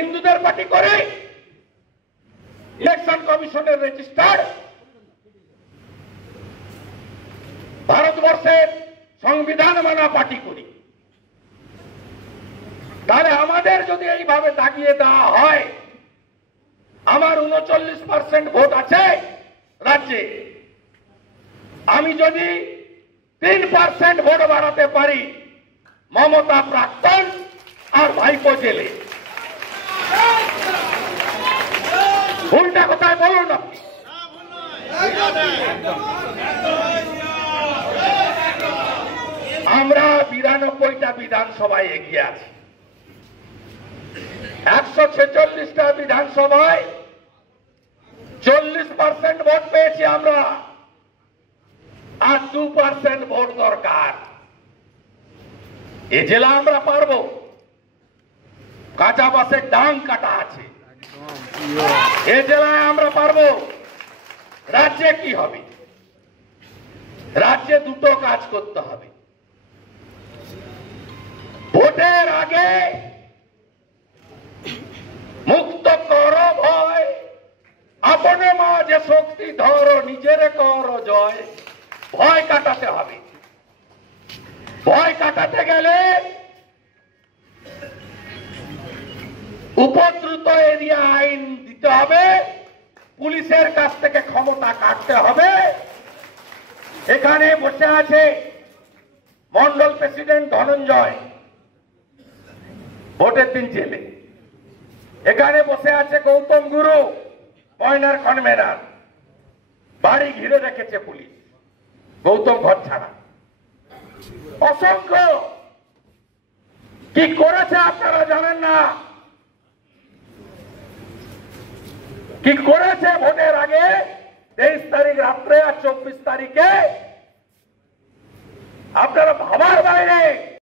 হিন্দুদের পার্টি করে ইলেকশন কমিশনের রেজিস্টার ভারতবর্ষের সংবিধান মানা পার্টি করি, তাহলে আমাদের যদি এইভাবে দাগিয়ে দেওয়া হয়, আমার 39% ভোট আছে রাজ্যে, আমি যদি 3% ভোট বাড়াতে পারি, মমতা প্রাক্তন আর ভাইপো জেলে। ভুলটা কোথায় বলুন আপনি? আমরা 92টা বিধানসভায় এগিয়ে আছি, 146টা বিধানসভায় 40% ভোট পেয়েছি আমরা, আর 2% ভোট দরকার। এ জেলা আমরা পারবো, কাঁচা বাসের ডাং কাটা আছে, এ জেলায় আমরা পারবো। রাজ্যে কি হবে? রাজ্যে দুটো কাজ করতে হবে। ভোটের আগে মুক্ত কর ভয়, আপনে মাঝে শক্তি ধরো, নিজের কর জয়। ভয় কাটাতে হবে। ভয় কাটাতে গেলে উপদ্রুত এরিয়া আইন দিতে হবে, পুলিশের কাছ থেকে ক্ষমতা কাটতে হবে। এখানে বসে আছে মন্ডল প্রেসিডেন্ট ধনঞ্জয়, ভোটের দিন জেলে। এখানে বসে আছে গৌতম গুরু, ময়নার কনভেনার, বাড়ি ঘিরে রেখেছে পুলিশ, গৌতম ঘর ছাড়া। অসংখ্য কি করেছে আপনারা জানেন না। কি করেছে ভোটের আগে 23 তারিখ রাত্রে আর 24 তারিখে, আপনারা ভাবার বাইরে।